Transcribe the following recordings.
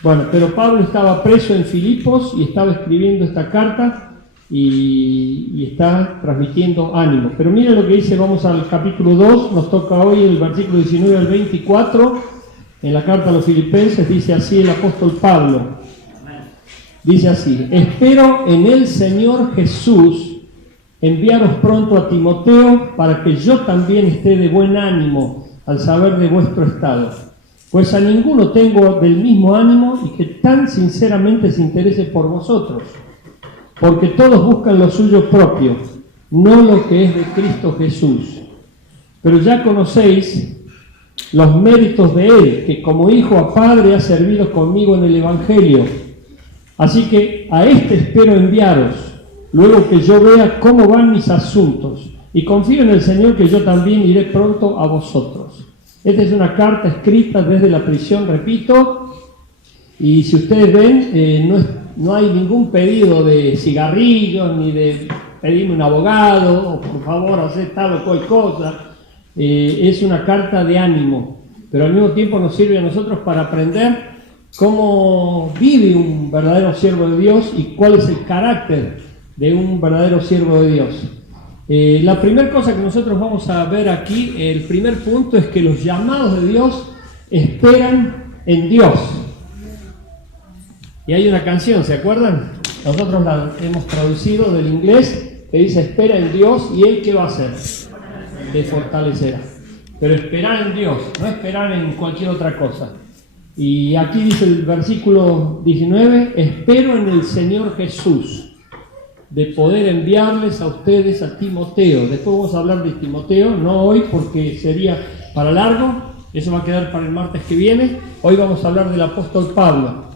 Bueno, pero Pablo estaba preso en Filipos y estaba escribiendo esta carta y está transmitiendo ánimo. Pero miren lo que dice, vamos al capítulo 2, nos toca hoy el versículo 19 al 24, en la carta a los Filipenses, dice así el apóstol Pablo. Dice así: espero en el Señor Jesús enviaros pronto a Timoteo para que yo también esté de buen ánimo al saber de vuestro estado. Pues a ninguno tengo del mismo ánimo y que tan sinceramente se interese por vosotros, porque todos buscan lo suyo propio, no lo que es de Cristo Jesús. Pero ya conocéis los méritos de Él, que como hijo a padre ha servido conmigo en el Evangelio. Así que a este espero enviaros, luego que yo vea cómo van mis asuntos, y confío en el Señor que yo también iré pronto a vosotros. Esta es una carta escrita desde la prisión, repito, y si ustedes ven, no hay ningún pedido de cigarrillos, ni de pedirme un abogado, o por favor, hacer tal o cual cosa. Es una carta de ánimo, pero al mismo tiempo nos sirve a nosotros para aprender cómo vive un verdadero siervo de Dios y cuál es el carácter de un verdadero siervo de Dios. La primera cosa que nosotros vamos a ver aquí, el primer punto, es que los llamados de Dios esperan en Dios. Y hay una canción, ¿se acuerdan? Nosotros la hemos traducido del inglés, que dice: espera en Dios y Él, ¿qué va a hacer? Te fortalecerá. Pero esperar en Dios, no esperar en cualquier otra cosa. Y aquí dice el versículo 19: espero en el Señor Jesús de poder enviarles a ustedes a Timoteo. Después vamos a hablar de Timoteo, no hoy porque sería para largo, eso va a quedar para el martes que viene. Hoy vamos a hablar del apóstol Pablo.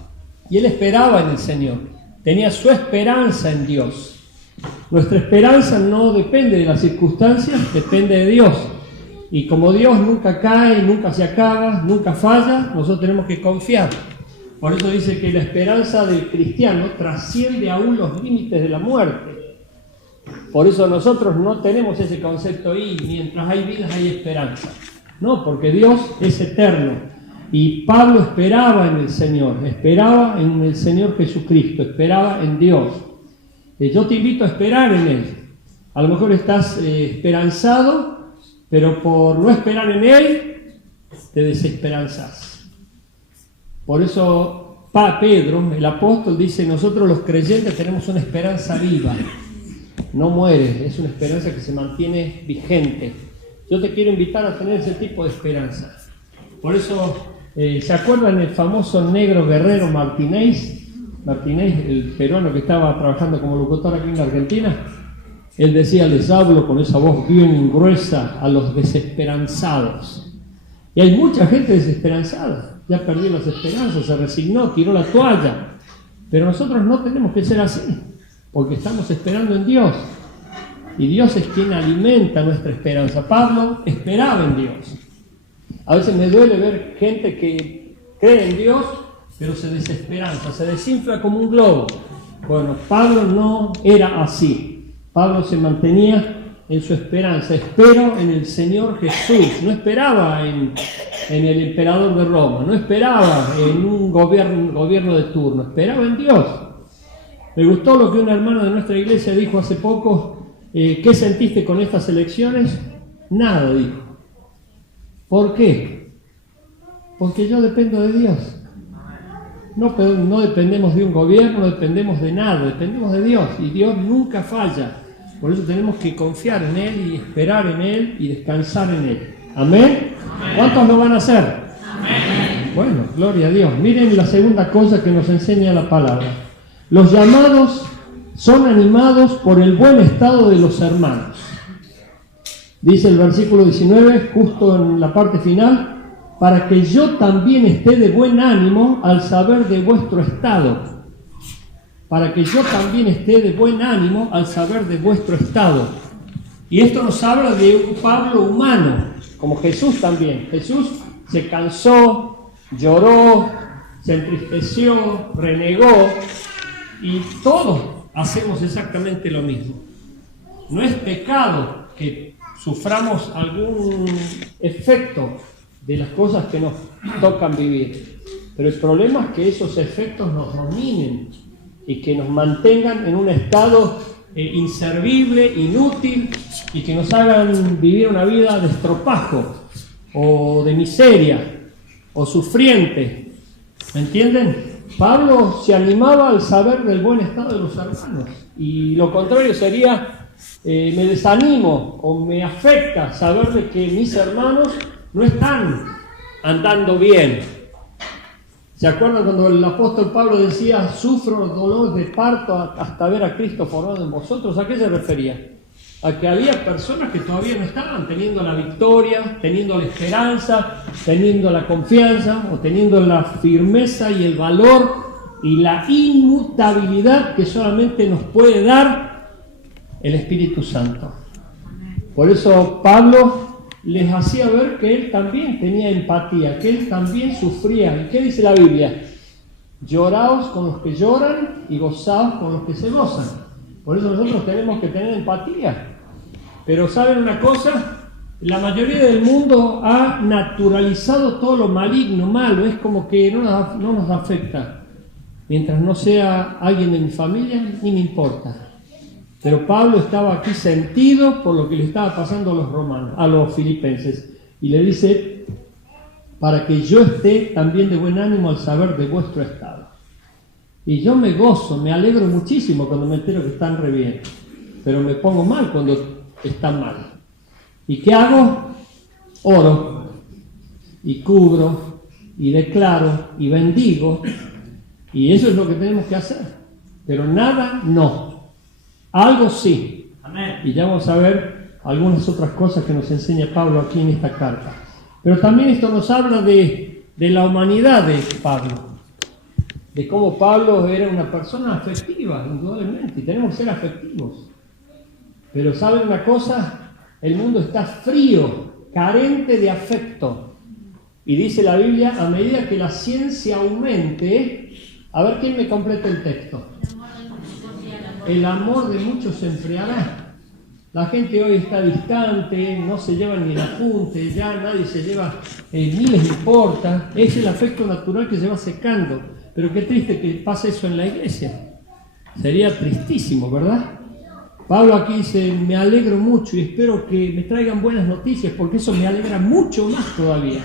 Y él esperaba en el Señor, tenía su esperanza en Dios. Nuestra esperanza no depende de las circunstancias, depende de Dios. Y como Dios nunca cae, nunca se acaba, nunca falla, nosotros tenemos que confiar. Por eso dice que la esperanza del cristiano trasciende aún los límites de la muerte. Por eso nosotros no tenemos ese concepto y mientras hay vida hay esperanza. No, porque Dios es eterno. Y Pablo esperaba en el Señor Jesucristo, esperaba en Dios. Yo te invito a esperar en Él. A lo mejor estás esperanzado, pero por no esperar en Él, te desesperanzas. Por eso Pedro, el apóstol, dice: nosotros los creyentes tenemos una esperanza viva, no muere, es una esperanza que se mantiene vigente. Yo te quiero invitar a tener ese tipo de esperanza. Por eso, ¿se acuerdan el famoso negro guerrero Martínez, el peruano que estaba trabajando como locutor aquí en la Argentina? Él decía: les hablo con esa voz bien gruesa a los desesperanzados. Y hay mucha gente desesperanzada. Ya perdió las esperanzas, se resignó, tiró la toalla. Pero nosotros no tenemos que ser así, porque estamos esperando en Dios. Y Dios es quien alimenta nuestra esperanza. Pablo esperaba en Dios. A veces me duele ver gente que cree en Dios, pero se desesperanza, se desinfla como un globo. Bueno, Pablo no era así. Pablo se mantenía en su esperanza. Espero en el Señor Jesús. No esperaba en el emperador de Roma, no esperaba en un gobierno de turno, esperaba en Dios. Me gustó lo que un hermano de nuestra iglesia dijo hace poco. ¿Qué sentiste con estas elecciones? Nada, dijo. ¿Por qué? Porque yo dependo de Dios. No dependemos de un gobierno, no dependemos de nada, dependemos de Dios, y Dios nunca falla. Por eso tenemos que confiar en Él y esperar en Él y descansar en Él. ¿Amén? ¿Cuántos lo van a hacer? Amén. Bueno, gloria a Dios. Miren la segunda cosa que nos enseña la palabra. Los llamados son animados por el buen estado de los hermanos. Dice el versículo 19, justo en la parte final: para que yo también esté de buen ánimo al saber de vuestro estado. Para que yo también esté de buen ánimo al saber de vuestro estado. Y esto nos habla de un Pablo humano, como Jesús también. Jesús se cansó, lloró, se entristeció, renegó, y todos hacemos exactamente lo mismo. No es pecado que suframos algún efecto de las cosas que nos tocan vivir. Pero el problema es que esos efectos nos dominen y que nos mantengan en un estado inservible, inútil, y que nos hagan vivir una vida de estropajo o de miseria o sufriente. ¿Me entienden? Pablo se animaba al saber del buen estado de los hermanos, y lo contrario sería me desanimo o me afecta saber de que mis hermanos no están andando bien. ¿Se acuerdan cuando el apóstol Pablo decía, sufro dolor de parto hasta ver a Cristo formado en vosotros? ¿A qué se refería? A que había personas que todavía no estaban teniendo la victoria, teniendo la esperanza, teniendo la confianza, o teniendo la firmeza y el valor y la inmutabilidad que solamente nos puede dar el Espíritu Santo. Por eso Pablo les hacía ver que él también tenía empatía, que él también sufría. ¿Y qué dice la Biblia? Lloraos con los que lloran y gozaos con los que se gozan. Por eso nosotros tenemos que tener empatía. Pero ¿saben una cosa? La mayoría del mundo ha naturalizado todo lo maligno, malo. Es como que no nos afecta. Mientras no sea alguien de mi familia, ni me importa. Pero Pablo estaba aquí sentido por lo que le estaba pasando a los romanos, a los filipenses. Y le dice, para que yo esté también de buen ánimo al saber de vuestro estado. Y yo me gozo, me alegro muchísimo cuando me entero que están re bien. Pero me pongo mal cuando están mal. ¿Y qué hago? Oro, y cubro, y declaro, y bendigo. Y eso es lo que tenemos que hacer. Pero nada no. Algo sí. Amén. Y ya vamos a ver algunas otras cosas que nos enseña Pablo aquí en esta carta. Pero también esto nos habla de la humanidad de Pablo. De cómo Pablo era una persona afectiva, indudablemente. Y tenemos que ser afectivos. Pero ¿saben una cosa? El mundo está frío, carente de afecto. Y dice la Biblia, a medida que la ciencia aumente, a ver quién me completa el texto. El amor de muchos se enfriará. La gente hoy está distante, no se llevan ni el apunte, ya nadie se lleva, ni les importa. Es el afecto natural que se va secando. Pero qué triste que pase eso en la iglesia. Sería tristísimo, ¿verdad? Pablo aquí dice, me alegro mucho y espero que me traigan buenas noticias, porque eso me alegra mucho más todavía.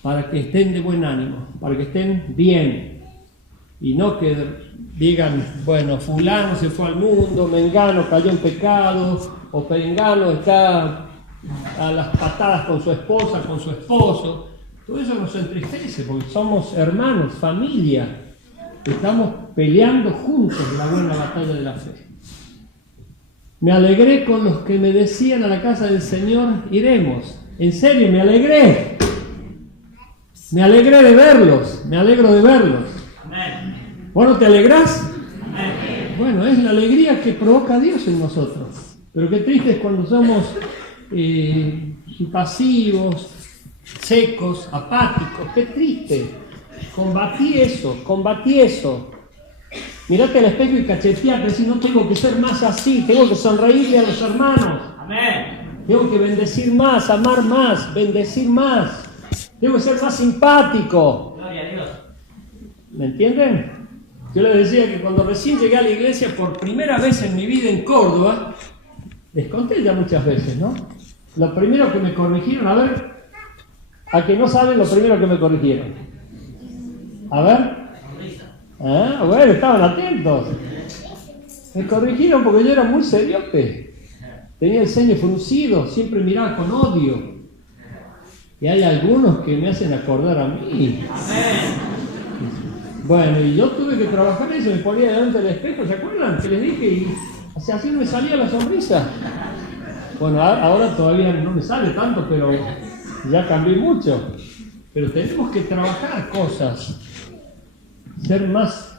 Para que estén de buen ánimo, para que estén bien. Y no que digan, bueno, fulano se fue al mundo, mengano cayó en pecado, o perengano está a las patadas con su esposa, con su esposo. Todo eso nos entristece, porque somos hermanos, familia. Estamos peleando juntos la buena batalla de la fe. Me alegré con los que me decían, a la casa del Señor iremos. En serio, me alegré. Me alegré de verlos, me alegro de verlos. Amén. ¿Vos no te alegrás? Amén. Bueno, es la alegría que provoca Dios en nosotros. Pero qué triste es cuando somos pasivos, secos, apáticos. Qué triste. Combatí eso. Mirate al espejo y cacheteate, decir, no tengo que ser más así, tengo que sonreírle a los hermanos. Amén. Tengo que bendecir más, amar más, bendecir más. Tengo que ser más simpático. Gloria a Dios. ¿Me entienden? Yo les decía que cuando recién llegué a la iglesia por primera vez en mi vida en Córdoba, les conté ya muchas veces, ¿no? Lo primero que me corrigieron, a ver, a que no saben lo primero que me corrigieron. A ver. Ah, bueno, estaban atentos. Me corrigieron porque yo era muy seriote. Tenía el ceño fruncido, siempre miraba con odio. Y hay algunos que me hacen acordar a mí. Bueno, y yo tuve que trabajar eso, me ponía delante del espejo, ¿se acuerdan? Que les dije, y así no me salía la sonrisa. Bueno, ahora todavía no me sale tanto, pero ya cambié mucho. Pero tenemos que trabajar cosas. Ser más.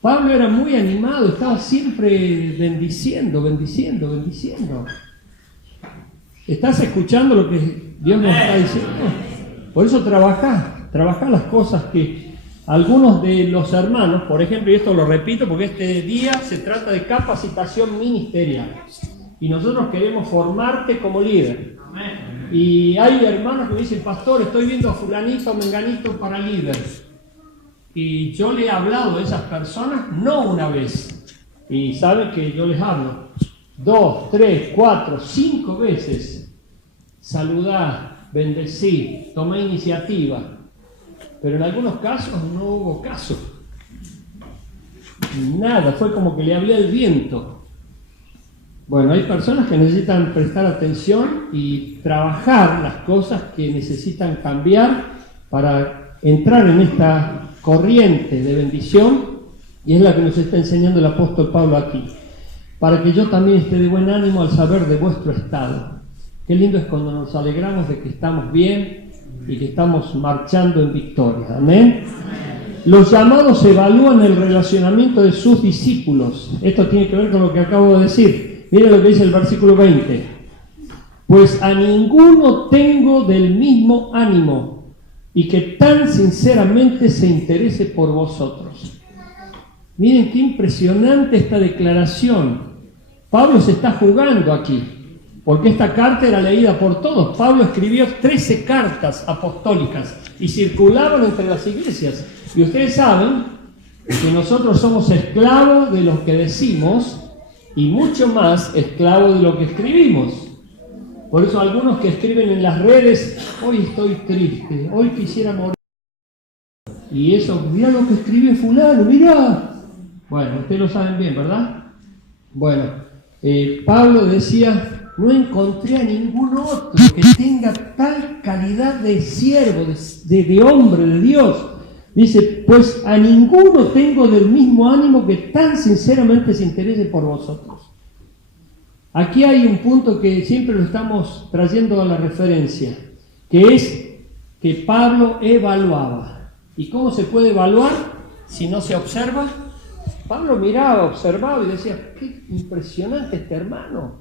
Pablo era muy animado, estaba siempre bendiciendo. ¿Estás escuchando lo que Dios nos está diciendo? Por eso trabajar las cosas que algunos de los hermanos, por ejemplo, y esto lo repito porque este día se trata de capacitación ministerial y nosotros queremos formarte como líder. Y hay hermanos que me dicen, pastor, estoy viendo a fulanito, menganito para líder. Y yo le he hablado a esas personas, no una vez. Y saben que yo les hablo 2, 3, 4, 5 veces. Saludá, bendecí, tomé iniciativa. Pero en algunos casos no hubo caso. Nada, fue como que le hablé al viento. Bueno, hay personas que necesitan prestar atención y trabajar las cosas que necesitan cambiar para entrar en esta corriente de bendición, y es la que nos está enseñando el apóstol Pablo aquí, para que yo también esté de buen ánimo al saber de vuestro estado. Qué lindo es cuando nos alegramos de que estamos bien y que estamos marchando en victoria. Amén. Los llamados evalúan el relacionamiento de sus discípulos. Esto tiene que ver con lo que acabo de decir. Miren lo que dice el versículo 20. Pues a ninguno tengo del mismo ánimo, y que tan sinceramente se interese por vosotros. Miren qué impresionante esta declaración. Pablo se está jugando aquí, porque esta carta era leída por todos. Pablo escribió 13 cartas apostólicas y circulaban entre las iglesias. Y ustedes saben que nosotros somos esclavos de lo que decimos y mucho más esclavos de lo que escribimos. Por eso algunos que escriben en las redes, hoy estoy triste, hoy quisiera morir. Y eso, mirá lo que escribe fulano, mirá. Bueno, ustedes lo saben bien, ¿verdad? Bueno, Pablo decía, no encontré a ningún otro que tenga tal calidad de siervo, de hombre, de Dios. Dice, pues a ninguno tengo del mismo ánimo que tan sinceramente se interese por vosotros. Aquí hay un punto que siempre lo estamos trayendo a la referencia, que es que Pablo evaluaba. ¿Y cómo se puede evaluar si no se observa? Pablo miraba, observaba y decía, qué impresionante este hermano.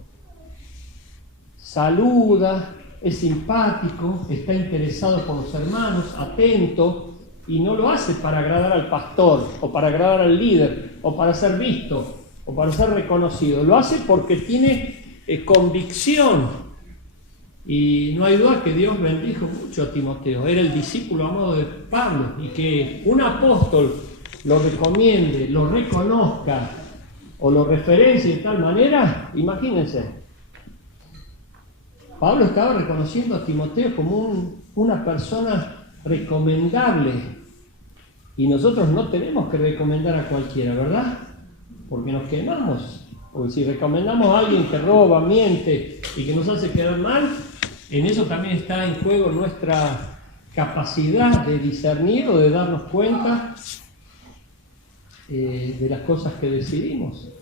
Saluda, es simpático, está interesado por los hermanos, atento. Y no lo hace para agradar al pastor, o para agradar al líder, o para ser visto, o para ser reconocido. Lo hace porque tiene convicción. Y no hay duda que Dios bendijo mucho a Timoteo. Era el discípulo amado de Pablo. Y que un apóstol lo recomiende, lo reconozca, o lo referencie de tal manera, imagínense. Pablo estaba reconociendo a Timoteo como una persona recomendable. Y nosotros no tenemos que recomendar a cualquiera, ¿verdad? Porque nos quemamos. Porque si recomendamos a alguien que roba, miente y que nos hace quedar mal, en eso también está en juego nuestra capacidad de discernir o de darnos cuenta de las cosas que decidimos.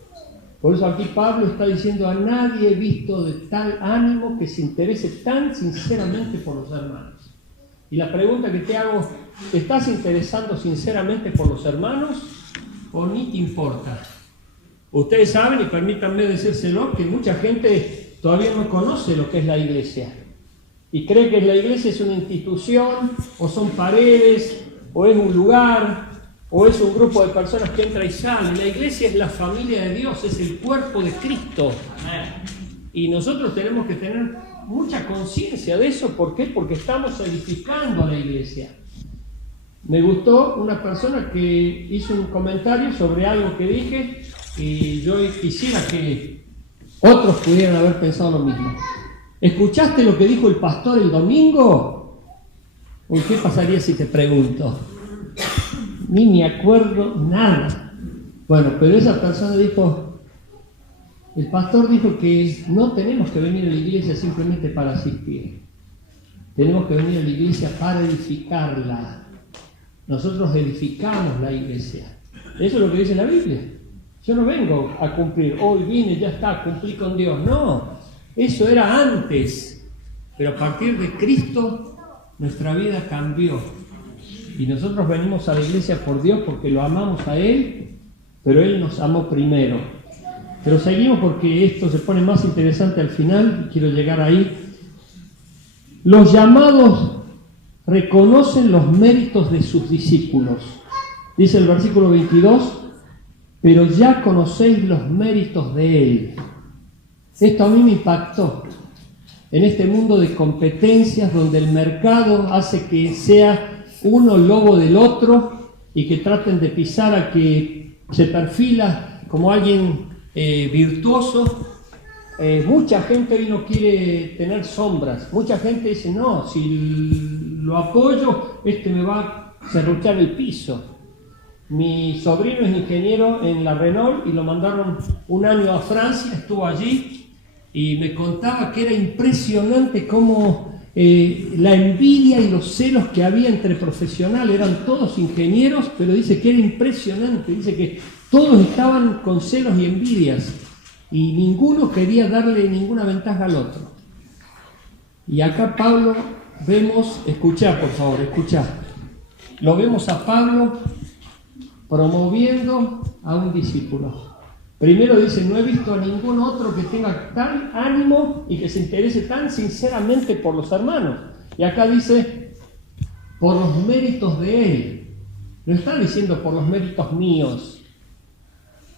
Por eso aquí Pablo está diciendo, a nadie he visto de tal ánimo que se interese tan sinceramente por los hermanos. Y la pregunta que te hago, ¿te estás interesando sinceramente por los hermanos o ni te importa? Ustedes saben, y permítanme decírselo, que mucha gente todavía no conoce lo que es la iglesia. Y cree que la iglesia es una institución, o son paredes, o es un lugar, o es un grupo de personas que entra y sale. La iglesia es la familia de Dios, es el cuerpo de Cristo. Y nosotros tenemos que tener mucha conciencia de eso. ¿Por qué? Porque estamos edificando a la iglesia. Me gustó una persona que hizo un comentario sobre algo que dije y yo quisiera que otros pudieran haber pensado lo mismo. ¿Escuchaste lo que dijo el pastor el domingo? ¿O qué pasaría si te pregunto? Ni me acuerdo nada. Bueno, pero esa persona dijo, el pastor dijo que no tenemos que venir a la iglesia simplemente para asistir. Tenemos que venir a la iglesia para edificarla. Nosotros edificamos la iglesia. Eso es lo que dice la Biblia. Yo no vengo a cumplir, hoy vine, ya está, cumplí con Dios. No, eso era antes. Pero a partir de Cristo, nuestra vida cambió. Y nosotros venimos a la iglesia por Dios porque lo amamos a Él, pero Él nos amó primero. Pero seguimos porque esto se pone más interesante al final, y quiero llegar ahí. Los llamados reconocen los méritos de sus discípulos. Dice el versículo 22, pero ya conocéis los méritos de Él. Esto a mí me impactó. en este mundo de competencias donde el mercado hace que sea uno lobo del otro y que traten de pisar a que se perfila como alguien virtuoso. Mucha gente hoy no quiere tener sombras, mucha gente dice, no, si lo apoyo, me va a serruchar el piso. Mi sobrino es ingeniero en la Renault y lo mandaron un año a Francia, estuvo allí y me contaba que era impresionante cómo la envidia y los celos que había entre profesionales, eran todos ingenieros, pero dice que era impresionante, dice que todos estaban con celos y envidias y ninguno quería darle ninguna ventaja al otro. Y acá Pablo vemos, escuchá por favor, escuchá, lo vemos a Pablo promoviendo a un discípulo. Primero dice, no he visto a ningún otro que tenga tal ánimo y que se interese tan sinceramente por los hermanos. Y acá dice, por los méritos de él. No está diciendo por los méritos míos.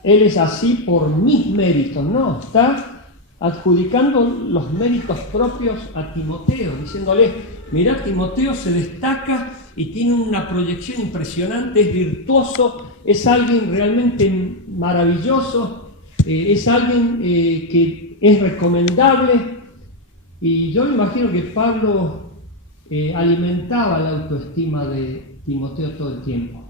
Él es así por mis méritos. No, está adjudicando los méritos propios a Timoteo, diciéndole, mirá, Timoteo se destaca y tiene una proyección impresionante, es virtuoso, es alguien realmente maravilloso, es alguien que es recomendable. Y yo me imagino que Pablo alimentaba la autoestima de Timoteo todo el tiempo.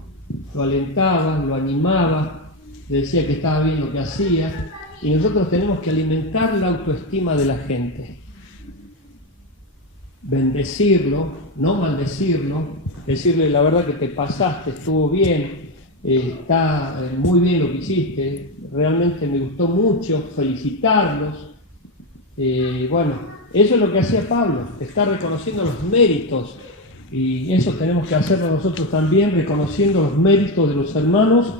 Lo alentaba, lo animaba, le decía que estaba bien lo que hacía. Y nosotros tenemos que alimentar la autoestima de la gente. Bendecirlo, no maldecirlo, decirle la verdad que te pasaste, estuvo bien, está muy bien lo que hiciste, realmente me gustó mucho, felicitarlos. Bueno, eso es lo que hacía Pablo, está reconociendo los méritos, y eso tenemos que hacerlo nosotros también, reconociendo los méritos de los hermanos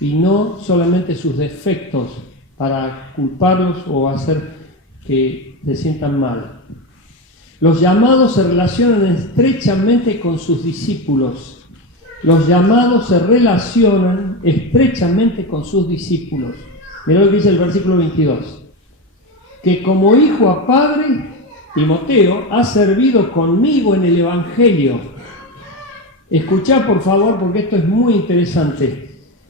y no solamente sus defectos para culparlos o hacer que se sientan mal. Los llamados se relacionan estrechamente con sus discípulos. Los llamados se relacionan estrechamente con sus discípulos. Mirá lo que dice el versículo 22. Que como hijo a padre, Timoteo ha servido conmigo en el Evangelio. Escuchá por favor, porque esto es muy interesante.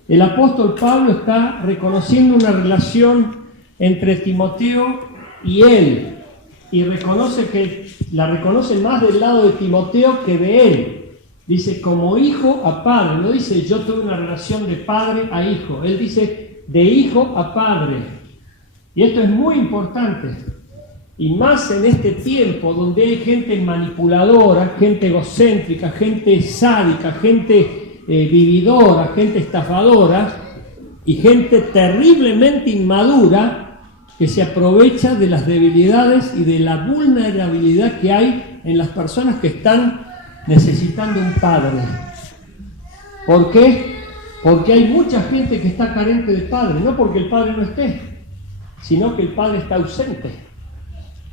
El apóstol Pablo está reconociendo una relación entre Timoteo y él. Y la reconoce más del lado de Timoteo que de él. Dice, como hijo a padre. No dice, yo tuve una relación de padre a hijo. Él dice, de hijo a padre. Y esto es muy importante. Y más en este tiempo donde hay gente manipuladora, gente egocéntrica, gente sádica, gente vividora, gente estafadora y gente terriblemente inmadura que se aprovecha de las debilidades y de la vulnerabilidad que hay en las personas que están necesitando un padre. ¿Por qué? Porque hay mucha gente que está carente de padre, no porque el padre no esté, sino que el padre está ausente.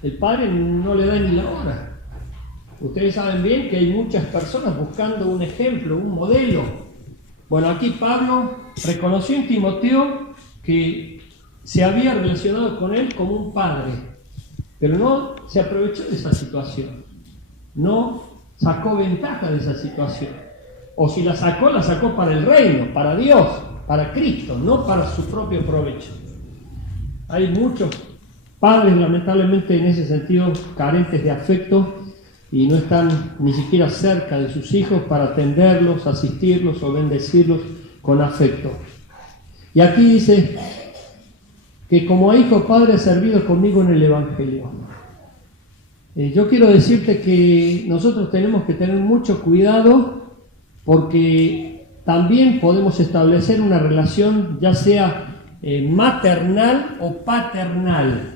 El padre no le da ni la hora. Ustedes saben bien que hay muchas personas buscando un ejemplo, un modelo. Bueno, aquí Pablo reconoció en Timoteo que se había relacionado con él como un padre, pero no se aprovechó de esa situación, no sacó ventaja de esa situación, o si la sacó para el reino, para Dios, para Cristo, no para su propio provecho. Hay muchos padres lamentablemente en ese sentido carentes de afecto y no están ni siquiera cerca de sus hijos para atenderlos, asistirlos o bendecirlos con afecto. Y aquí dice que como a hijo padre ha servido conmigo en el Evangelio. Yo quiero decirte que nosotros tenemos que tener mucho cuidado porque también podemos establecer una relación ya sea maternal o paternal.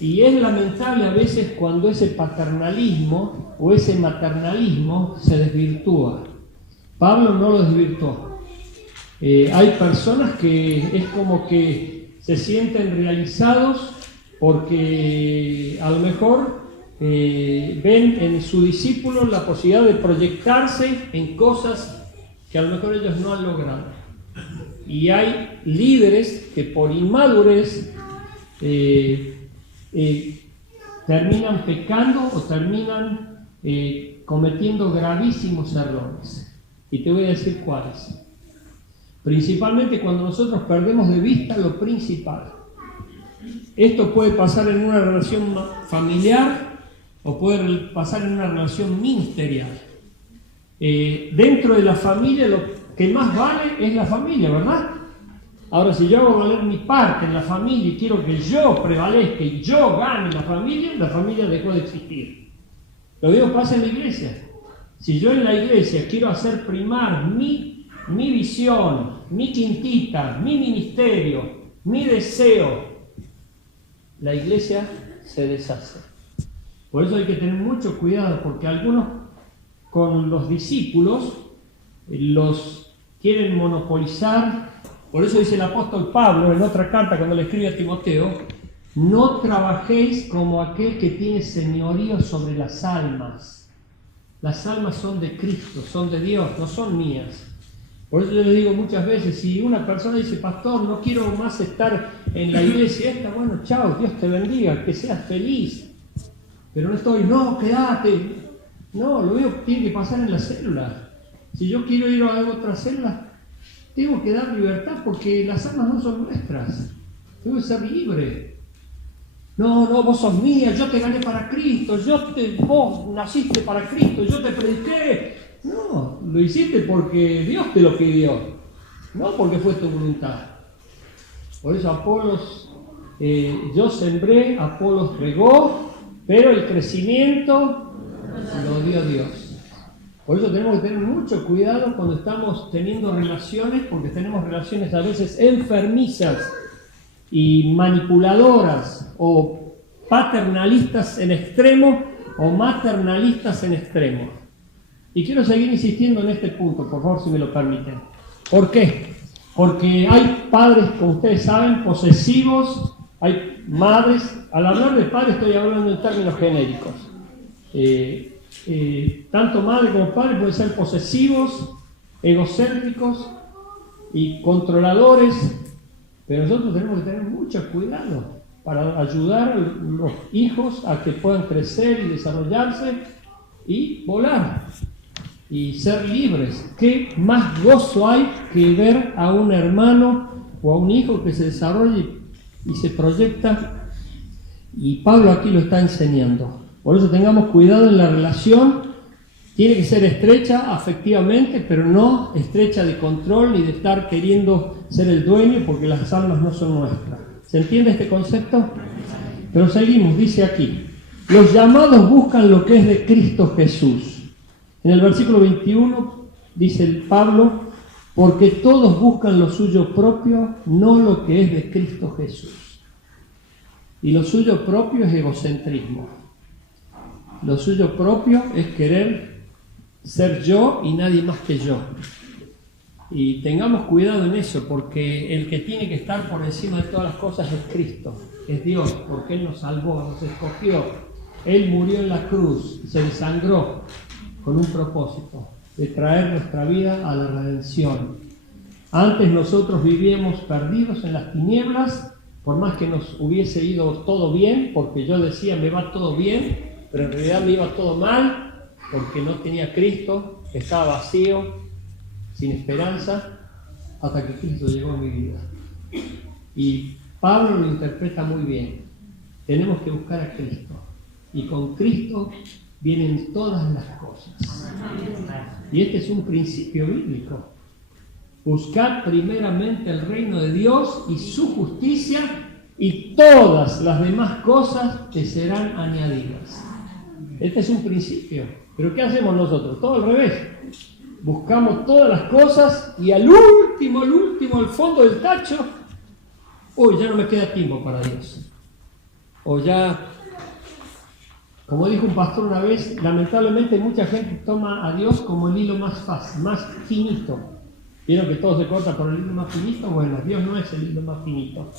Y es lamentable a veces cuando ese paternalismo o ese maternalismo se desvirtúa. Pablo no lo desvirtuó. Hay personas que es como que se sienten realizados porque a lo mejor ven en su discípulo la posibilidad de proyectarse en cosas que a lo mejor ellos no han logrado. Y hay líderes que por inmadurez terminan pecando o terminan cometiendo gravísimos errores. Y te voy a decir cuáles. Principalmente cuando nosotros perdemos de vista lo principal. Esto puede pasar en una relación familiar o puede pasar en una relación ministerial. Dentro de la familia lo que más vale es la familia, ¿verdad? Ahora, si yo hago valer mi parte en la familia y quiero que yo prevalezca y yo gane la familia dejó de existir. Lo mismo pasa en la iglesia. Si yo en la iglesia quiero hacer primar mi visión, mi quintita, mi ministerio, mi deseo, la iglesia se deshace. Por eso hay que tener mucho cuidado, porque algunos con los discípulos los quieren monopolizar. Por eso dice el apóstol Pablo en otra carta cuando le escribe a Timoteo: no trabajéis como aquel que tiene señorío sobre las almas. Las almas son de Cristo, son de Dios, no son mías. Por eso yo le digo muchas veces, si una persona dice: pastor, no quiero más estar en la iglesia esta, bueno, chao, Dios te bendiga, que seas feliz. Pero no estoy, no, quédate. No, lo mismo tiene que pasar en la célula. Si yo quiero ir a otra célula, tengo que dar libertad, porque las almas no son nuestras. Tengo que ser libre. No, vos sos mía, yo te gané para Cristo, vos naciste para Cristo, yo te prediqué. No, lo hiciste porque Dios te lo pidió, no porque fue tu voluntad. Por eso Apolos, yo sembré, Apolos regó, pero el crecimiento lo dio Dios. Por eso tenemos que tener mucho cuidado cuando estamos teniendo relaciones, porque tenemos relaciones a veces enfermizas y manipuladoras, o paternalistas en extremo o maternalistas en extremo. Y quiero seguir insistiendo en este punto, por favor, si me lo permiten. ¿Por qué? Porque hay padres, como ustedes saben, posesivos, hay madres. Al hablar de padres estoy hablando en términos genéricos. Tanto madre como padre pueden ser posesivos, egocéntricos y controladores, pero nosotros tenemos que tener mucho cuidado para ayudar a los hijos a que puedan crecer y desarrollarse y volar y ser libres. ¿Qué más gozo hay que ver a un hermano o a un hijo que se desarrolla y se proyecta? Y Pablo aquí lo está enseñando. Por eso tengamos cuidado en la relación. Tiene que ser estrecha afectivamente, pero no estrecha de control ni de estar queriendo ser el dueño, porque las almas no son nuestras. ¿Se entiende este concepto? Pero seguimos, dice aquí: los llamados buscan lo que es de Cristo Jesús. En el versículo 21 dice el Pablo: porque todos buscan lo suyo propio, no lo que es de Cristo Jesús. Y lo suyo propio es egocentrismo. Lo suyo propio es querer ser yo y nadie más que yo. Y tengamos cuidado en eso, porque el que tiene que estar por encima de todas las cosas es Cristo, es Dios, porque Él nos salvó, nos escogió. Él murió en la cruz, se desangró con un propósito, de traer nuestra vida a la redención. Antes nosotros vivíamos perdidos en las tinieblas, por más que nos hubiese ido todo bien, porque yo decía me va todo bien, pero en realidad me iba todo mal, porque no tenía Cristo, estaba vacío, sin esperanza, hasta que Cristo llegó a mi vida. Y Pablo lo interpreta muy bien. Tenemos que buscar a Cristo, y con Cristo vienen todas las cosas. Y este es un principio bíblico. Buscad primeramente el reino de Dios y su justicia, y todas las demás cosas te serán añadidas. Este es un principio. Pero ¿qué hacemos nosotros? Todo al revés. Buscamos todas las cosas y al último, al fondo del tacho, ya no me queda tiempo para Dios. O ya, como dijo un pastor una vez, lamentablemente mucha gente toma a Dios como el hilo más fácil, más finito. ¿Vieron que todo se corta por el hilo más finito? Bueno, Dios no es el hilo más finito.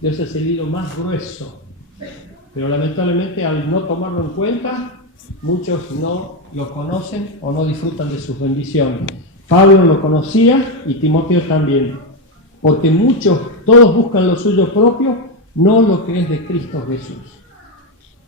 Dios es el hilo más grueso. Pero lamentablemente al no tomarlo en cuenta, muchos no lo conocen o no disfrutan de sus bendiciones. Pablo lo conocía y Timoteo también. Porque todos buscan lo suyo propio, no lo que es de Cristo Jesús.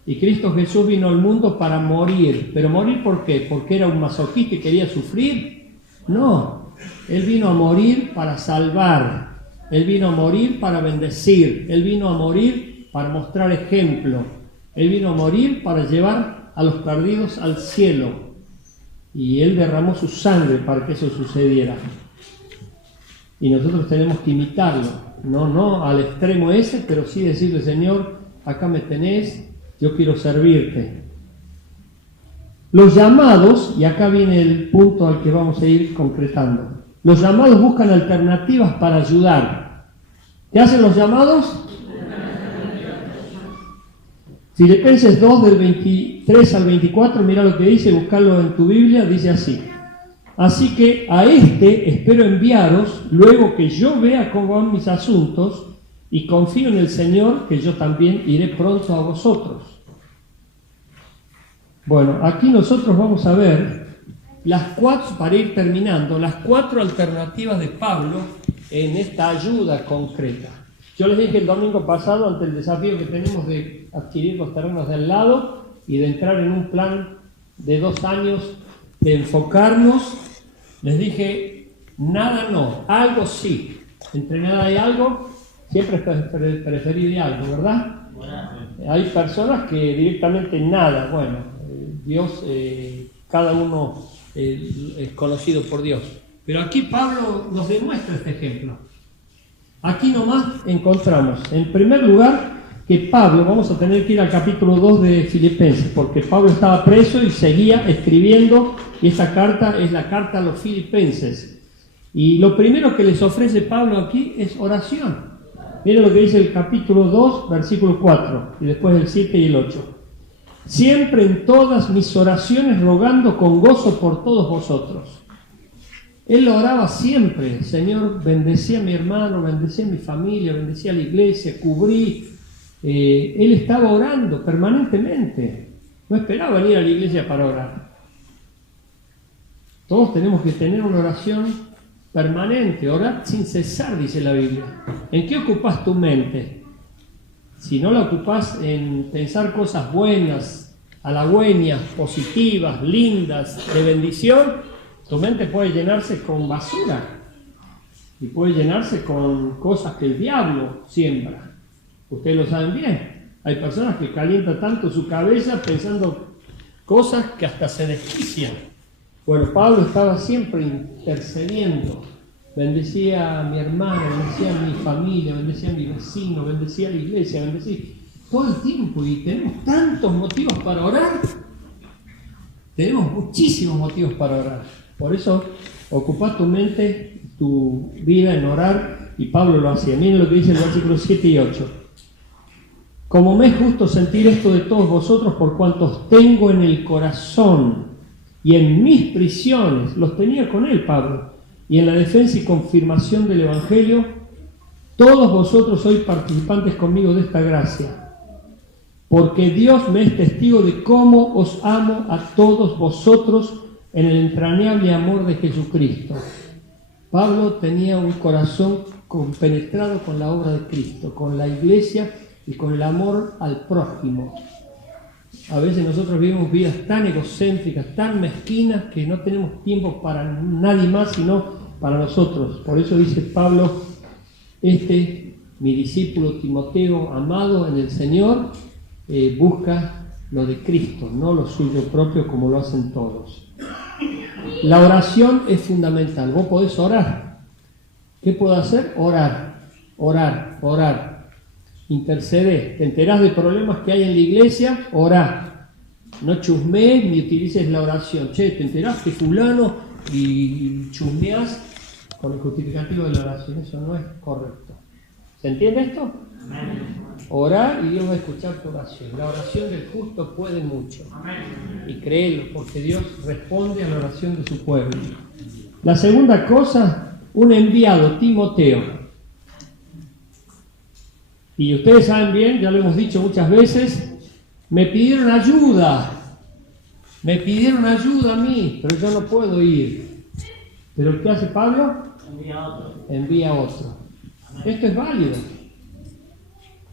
Y Cristo Jesús vino al mundo para morir. ¿Pero morir por qué? ¿Porque era un masoquista y quería sufrir? No, Él vino a morir para salvar. Él vino a morir para bendecir. Él vino a morir para mostrar ejemplo. Él vino a morir para llevar a los perdidos al cielo. Y Él derramó su sangre para que eso sucediera. Y nosotros tenemos que imitarlo. No al extremo ese, pero sí decirle: Señor, acá me tenés, yo quiero servirte. Los llamados, y acá viene el punto al que vamos a ir concretando. Los llamados buscan alternativas para ayudar. ¿Qué hacen los llamados? Filipenses 2, del 23 al 24, mira lo que dice, buscarlo en tu Biblia, dice así: así que a este espero enviaros, luego que yo vea cómo van mis asuntos, y confío en el Señor, que yo también iré pronto a vosotros. Bueno, aquí nosotros vamos a ver para ir terminando, las 4 alternativas de Pablo en esta ayuda concreta. Yo les dije el domingo pasado, ante el desafío que tenemos de adquirir los terrenos de al lado y de entrar en un plan de 2 años de enfocarnos, les dije: nada no, algo sí. Entre nada y algo, siempre es preferible algo, ¿verdad? Hay personas que directamente nada. Bueno, Dios, cada uno es conocido por Dios. Pero aquí Pablo nos demuestra este ejemplo. Aquí nomás encontramos, en primer lugar, que Pablo, vamos a tener que ir al capítulo 2 de Filipenses, porque Pablo estaba preso y seguía escribiendo, y esta carta es la carta a los filipenses. Y lo primero que les ofrece Pablo aquí es oración. Miren lo que dice el capítulo 2, versículo 4, y después el 7 y el 8. Siempre en todas mis oraciones rogando con gozo por todos vosotros. Él oraba siempre: Señor, bendecí a mi hermano, bendecí a mi familia, bendecí a la iglesia, cubrí. Él estaba orando permanentemente. No esperaba venir a la iglesia para orar. Todos tenemos que tener una oración permanente, orar sin cesar, dice la Biblia. ¿En qué ocupas tu mente? Si no la ocupas en pensar cosas buenas, halagüeñas, positivas, lindas, de bendición, tu mente puede llenarse con basura y puede llenarse con cosas que el diablo siembra. Ustedes lo saben bien. Hay personas que calientan tanto su cabeza pensando cosas que hasta se desquician. Bueno, Pablo estaba siempre intercediendo. Bendecía a mi hermano, bendecía a mi familia, bendecía a mi vecino, bendecía a la iglesia, bendecía todo el tiempo. Y tenemos tantos motivos para orar. Tenemos muchísimos motivos para orar. Por eso, ocupa tu mente, tu vida en orar, y Pablo lo hacía. Miren lo que dice el versículo 7 y 8. Como me es justo sentir esto de todos vosotros, por cuantos tengo en el corazón y en mis prisiones, los tenía con él Pablo, y en la defensa y confirmación del Evangelio, todos vosotros sois participantes conmigo de esta gracia. Porque Dios me es testigo de cómo os amo a todos vosotros en el entrañable amor de Jesucristo. Pablo tenía un corazón compenetrado con la obra de Cristo, con la iglesia y con el amor al prójimo. A veces nosotros vivimos vidas tan egocéntricas, tan mezquinas, que no tenemos tiempo para nadie más sino para nosotros. Por eso dice Pablo: mi discípulo Timoteo, amado en el Señor, busca lo de Cristo, no lo suyo propio como lo hacen todos. La oración es fundamental. Vos podés orar. ¿Qué puedo hacer? Orar, orar, orar. Interceder. ¿Te enterás de problemas que hay en la iglesia? Orá. No chusmees ni utilices la oración. Che, ¿te enterás que fulano? Y chusmeás con el justificativo de la oración. Eso no es correcto. ¿Se entiende esto? Orar y Dios va a escuchar tu oración. La oración del justo puede mucho. Y créelo, porque Dios responde a la oración de su pueblo. La segunda cosa, un enviado, Timoteo. Y ustedes saben bien, ya lo hemos dicho muchas veces, me pidieron ayuda a mí, pero yo no puedo ir. ¿Pero qué hace Pablo? Envía a otro. Esto es válido.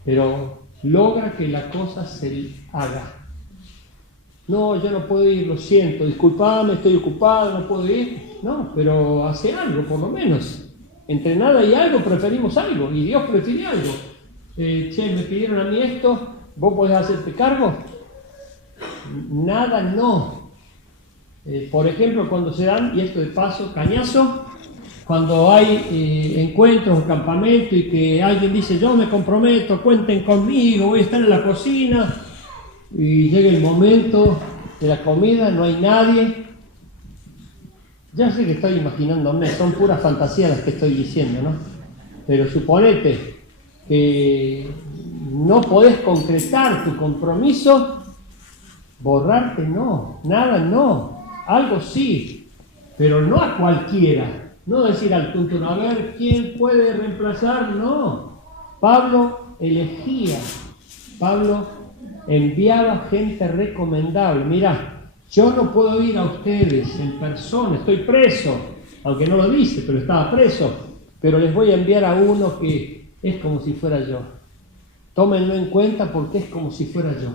Pero logra que la cosa se haga. No, yo no puedo ir, lo siento, disculpame, estoy ocupado, no puedo ir. No, pero hace algo por lo menos. Entre nada y algo preferimos algo, y Dios prefiere algo. Me pidieron a mí esto, ¿vos podés hacerte cargo? Nada, no. Por ejemplo, cuando se dan, y esto de paso, cañazo, cuando hay encuentros o campamentos y que alguien dice, yo me comprometo, cuenten conmigo, voy a estar en la cocina, y llega el momento de la comida, no hay nadie. Ya sé que estoy imaginándome, son puras fantasías las que estoy diciendo, ¿no? Pero suponete que no podés concretar tu compromiso, borrarte no, nada no, algo sí, pero no a cualquiera, no decir al punto, a ver quién puede reemplazar, no. Pablo elegía, Pablo enviaba gente recomendable. Mirá, yo no puedo ir a ustedes en persona, estoy preso, aunque no lo dice, pero estaba preso, pero les voy a enviar a uno que es como si fuera yo. Tómenlo en cuenta porque es como si fuera yo.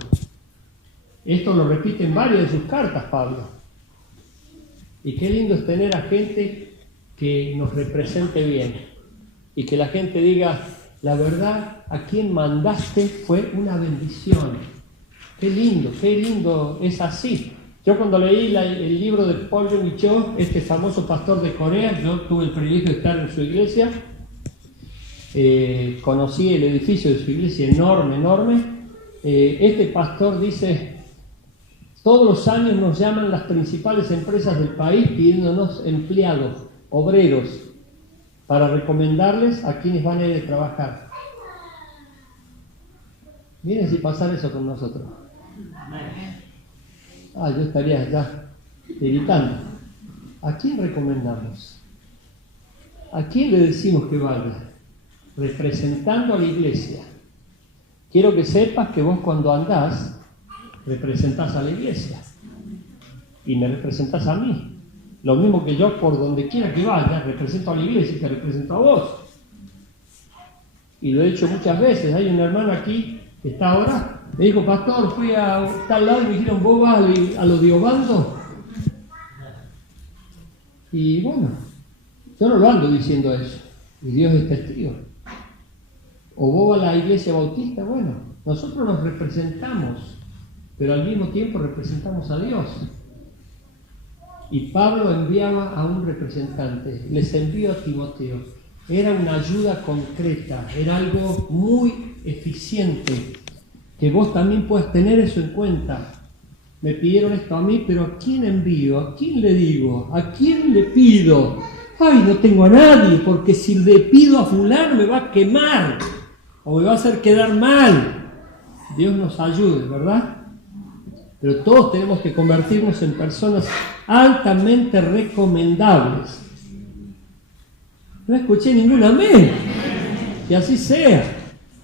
Esto lo repite en varias de sus cartas, Pablo. Y qué lindo es tener a gente que nos represente bien y que la gente diga, la verdad, a quien mandaste fue una bendición. Qué lindo es así. Yo cuando leí el libro de Paul Yong-Cho, este famoso pastor de Corea, yo tuve el privilegio de estar en su iglesia, conocí el edificio de su iglesia enorme. Este pastor dice, todos los años nos llaman las principales empresas del país pidiéndonos empleados, obreros, para recomendarles a quienes van a ir a trabajar. Miren si pasara eso con nosotros. Yo estaría ya gritando. ¿A quién recomendamos? ¿A quién le decimos que vaya? Representando a la iglesia. Quiero que sepas que vos cuando andás, representás a la iglesia. Y me representás a mí. Lo mismo que yo, por donde quiera que vaya, represento a la iglesia y te represento a vos. Y lo he dicho muchas veces. Hay un hermano aquí que está ahora, me dijo, pastor, fui a tal lado y me dijeron, ¿vos vas a lo de Obando? Y bueno, yo no lo ando diciendo eso, y Dios es testigo. O vos vas a la iglesia bautista, bueno, nosotros nos representamos, pero al mismo tiempo representamos a Dios. Y Pablo enviaba a un representante, les envió a Timoteo. Era una ayuda concreta, era algo muy eficiente, que vos también puedas tener eso en cuenta. Me pidieron esto a mí, pero ¿a quién envío? ¿A quién le digo? ¿A quién le pido? Ay, no tengo a nadie, porque si le pido a fulano me va a quemar, o me va a hacer quedar mal. Dios nos ayude, ¿verdad? Pero todos tenemos que convertirnos en personas altamente recomendables. No escuché ningún amén. Que así sea.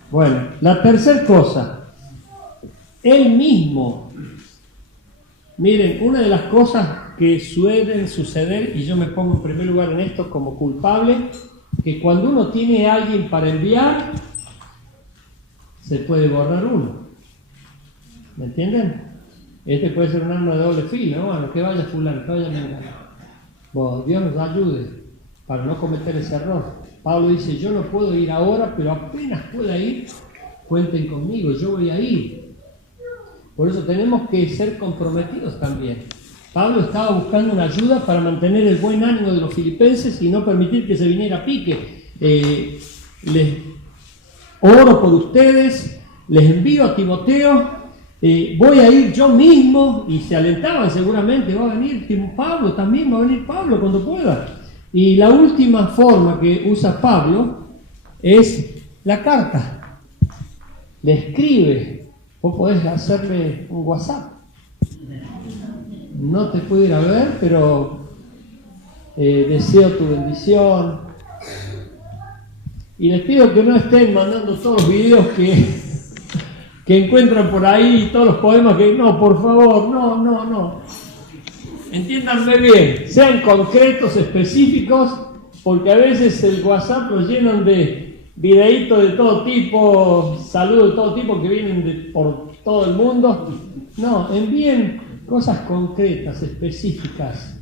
Bueno, la tercera cosa. Él mismo. Miren, una de las cosas que suelen suceder, y yo me pongo en primer lugar en esto como culpable, que cuando uno tiene a alguien para enviar, se puede borrar uno. ¿Me entienden? Este puede ser un arma de doble filo, ¿no? Bueno, que vaya fulano, que vaya mengano. Bueno, Dios nos ayude para no cometer ese error. Pablo dice, yo no puedo ir ahora, pero apenas pueda ir, cuenten conmigo, yo voy a ir. Por eso tenemos que ser comprometidos también. Pablo estaba buscando una ayuda para mantener el buen ánimo de los filipenses y no permitir que se viniera a pique. Les oro por ustedes, les envío a Timoteo, voy a ir yo mismo, y se alentaban seguramente, va a venir Pablo también, va a venir Pablo cuando pueda. Y la última forma que usa Pablo es la carta. Le escribe. Vos podés hacerle un WhatsApp. No te puedo ir a ver, pero deseo tu bendición. Y les pido que no estén mandando todos los videos que encuentran por ahí, todos los poemas que... No, por favor, no. Entiéndanme bien, sean concretos, específicos, porque a veces el WhatsApp lo llenan de videitos de todo tipo, saludos de todo tipo que vienen por todo el mundo. No, envíen cosas concretas, específicas.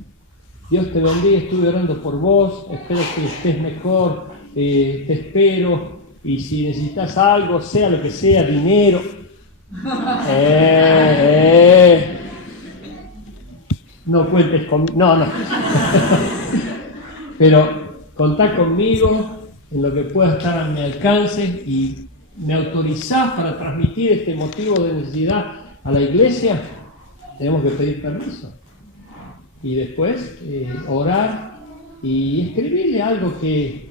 Dios te bendiga, estuve orando por vos, espero que estés mejor, te espero, y si necesitas algo, sea lo que sea, dinero. No cuentes conmigo, no. Pero contá conmigo en lo que pueda estar a mi alcance y me autorizás para transmitir este motivo de necesidad a la iglesia. Tenemos que pedir permiso y después orar y escribirle algo que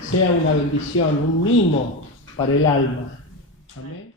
sea una bendición, un mimo para el alma. Amén.